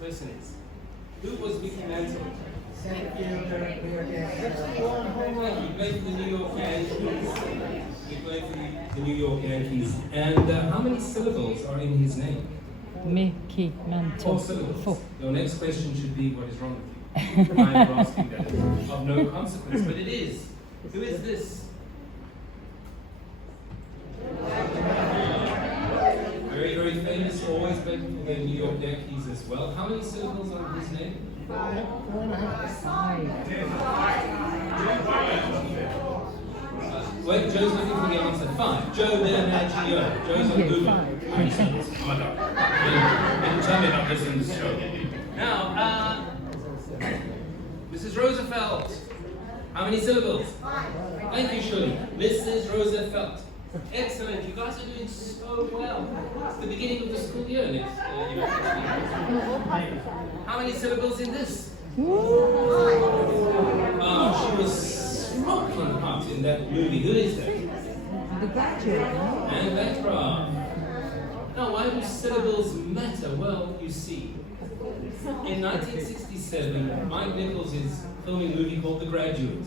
person is. Who was Mickey Mantle? Center fielder, New York Yankees. He played for the New York Yankees. He played for the New York Yankees. And how many syllables are in his name? Mickey Mantle. 4 syllables. 4. Your next question should be, what is wrong with you? I'm asking that of no consequence, but it is. Who is this? Very, very famous, always played for the New York Yankees as well. How many syllables are in his name? 5. Wait, Joe's looking for the answer. 5. Joe DiMaggio. Joe's on Google. Oh my God. Didn't tell me about this in the show. Now, Mrs. Roosevelt. How many syllables? 5. Thank you, Shirley. Mrs. Roosevelt. Excellent. You guys are doing so well. It's the beginning of the school year next year. How many syllables in this? She was smoking hot in that movie. Who is that? The Graduate. And Bancroft. Now, why do syllables matter? Well, you see, in 1967, Mike Nichols is filming a movie called The Graduate,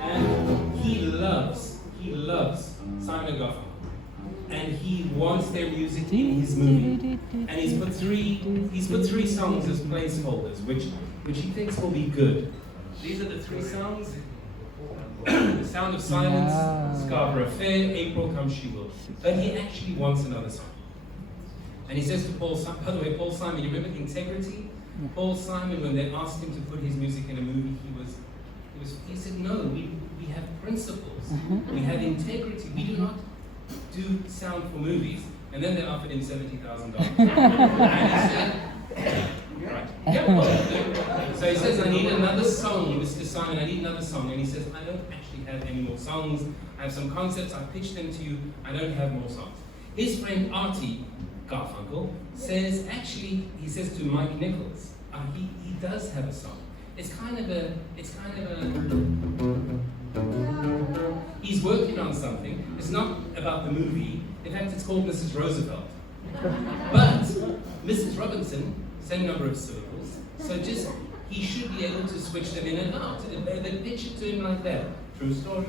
and he loves Simon & Garfunkel, and he wants their music in his movie, and he's put three songs as placeholders, which he thinks will be good. These are the 3 songs: The Sound of Silence, Scarborough Fair, April Come She Will. But he actually wants another song. And he says to Paul Simon, by the way, Paul Simon, you remember Integrity? Paul Simon, when they asked him to put his music in a movie, he said, no, we have principles, we have integrity, we do not do sound for movies. And then they offered him $70,000. And he said, right, yeah, well, so he says, I need another song, Mr. Simon, I need another song. And he says, I don't actually have any more songs. I have some concepts, I pitched them to you, I don't have more songs. His friend Artie Garfunkel says, actually, he says to Mike Nichols, he does have a song. It's kind of a, he's working on something. It's not about the movie. In fact, it's called Mrs. Roosevelt. But Mrs. Robinson, same number of syllables, so just, he should be able to switch them in and out. They pitch it to him like that. True story.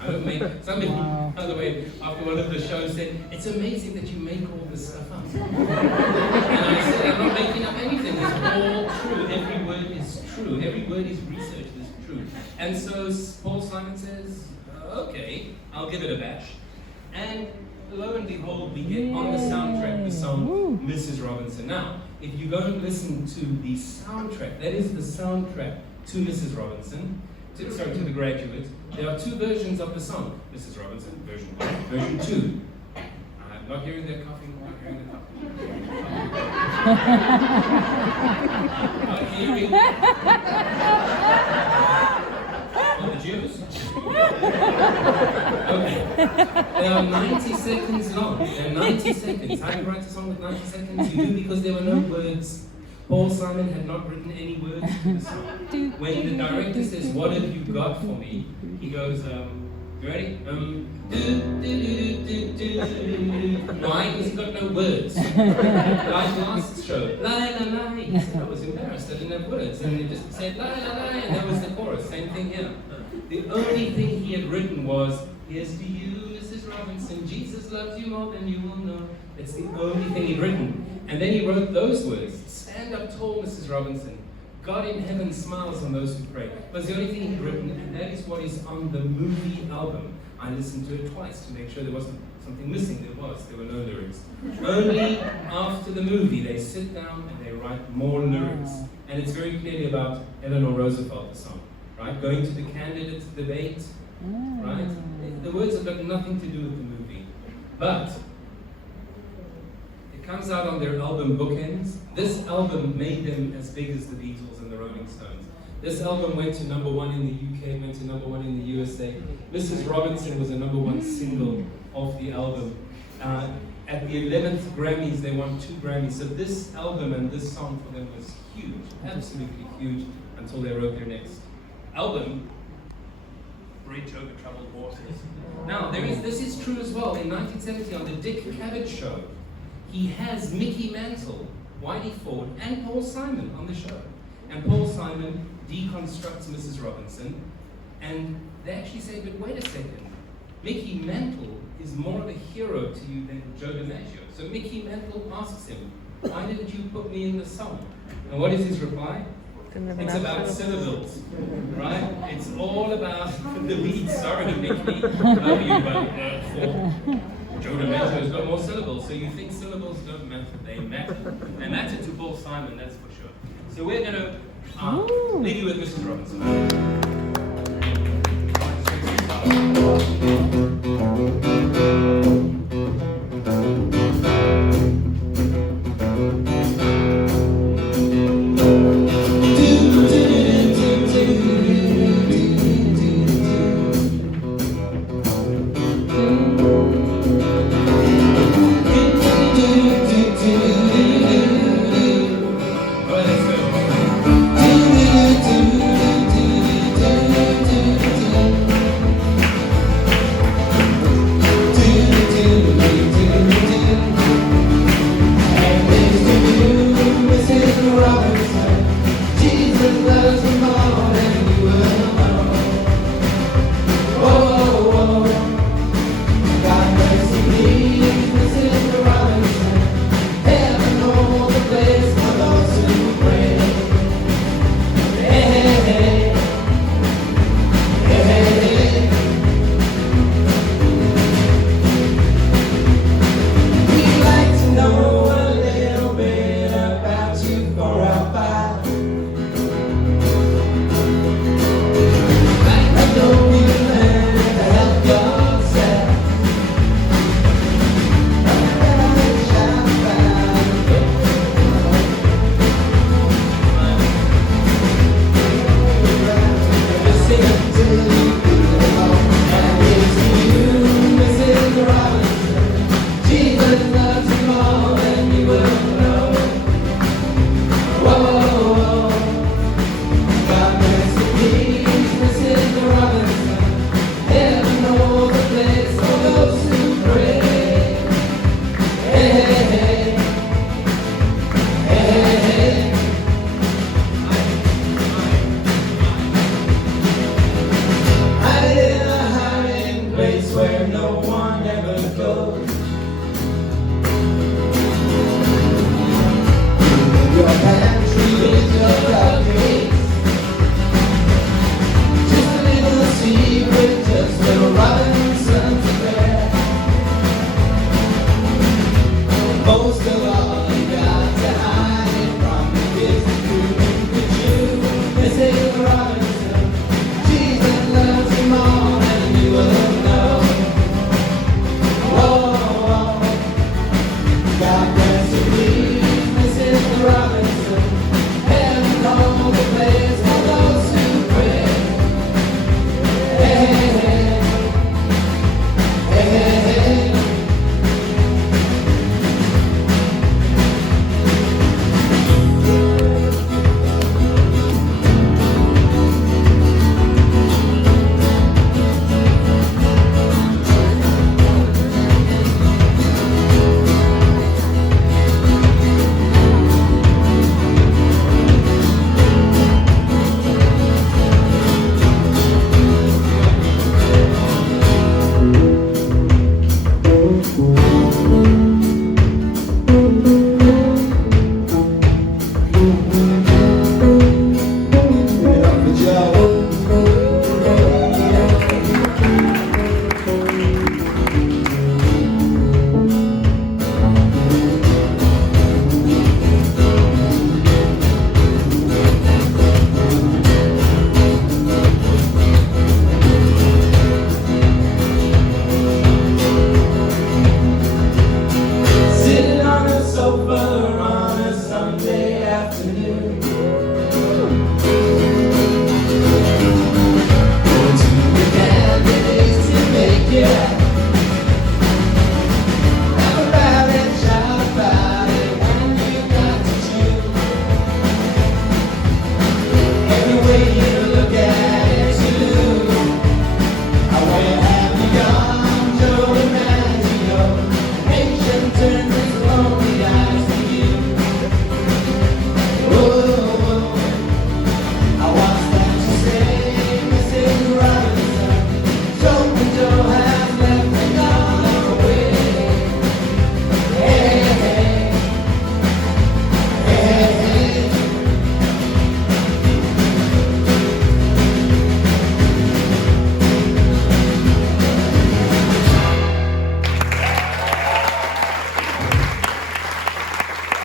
I don't make, somebody, by the way, after one of the shows said, it's amazing that you make all this stuff up. And I said, I'm not making up anything, it's all true. Every word is true. Every word is researched, is true. And so Paul Simon says, okay, I'll give it a bash. And lo and behold, we get on the soundtrack the song Mrs. Robinson. Now, if you go and listen to the soundtrack, that is the soundtrack to Mrs. Robinson, to The Graduate, there are 2 versions of the song. Mrs. Robinson, version 1, version 2. I'm not hearing their coughing, not hearing the coughing. Not hearing. Well, the Jews. Okay. They are 90 seconds long. They're 90 seconds. How do you write a song with 90 seconds? You do, because there were no words. Paul Simon had not written any words to the song. When the director says, what have you got for me? He goes, you ready? Why? Because he got no words. Like last show, la la la. He said, I was embarrassed, I didn't have words. And they just said, la la la, and that was the chorus. Same thing here. The only thing he had written was, here's to you, Mrs. Robinson, Jesus loves you more than you will know. It's the only thing he'd written. And then he wrote those words, stand up tall, Mrs. Robinson. God in heaven smiles on those who pray. Was the only thing he'd written, and that is what is on the movie album. I listened to it twice to make sure there wasn't something missing. There were no lyrics. Only after the movie they sit down and they write more lyrics. And it's very clearly about Eleanor Roosevelt, the song, right? Going to the candidates debate, right? The words have got nothing to do with the movie. But it comes out on their album Bookends. This album made them as big as the Beatles and the Rolling Stones. This album went to #1 in the UK, went to #1 in the USA. Mrs. Robinson was a #1 single of the album. At the 11th Grammys, they won 2 Grammys. So this album and this song for them was huge, absolutely huge, until they wrote their next album, Bridge Over Troubled Waters. Now, this is true as well. In 1970, on the Dick Cavett show, he has Mickey Mantle, Whitey Ford and Paul Simon on the show. And Paul Simon deconstructs Mrs. Robinson, and they actually say, but wait a second, Mickey Mantle is more of a hero to you than Joe DiMaggio. So Mickey Mantle asks him, why didn't you put me in the song? And what is his reply? It's about syllables, right? It's all about the lead. Sorry, Mickey, love you, but for Joe DiMaggio's got more syllables. So you think syllables don't matter? They matter, and that's it to Paul Simon, that's for sure. So we're going to leave you with Mrs. Robinson.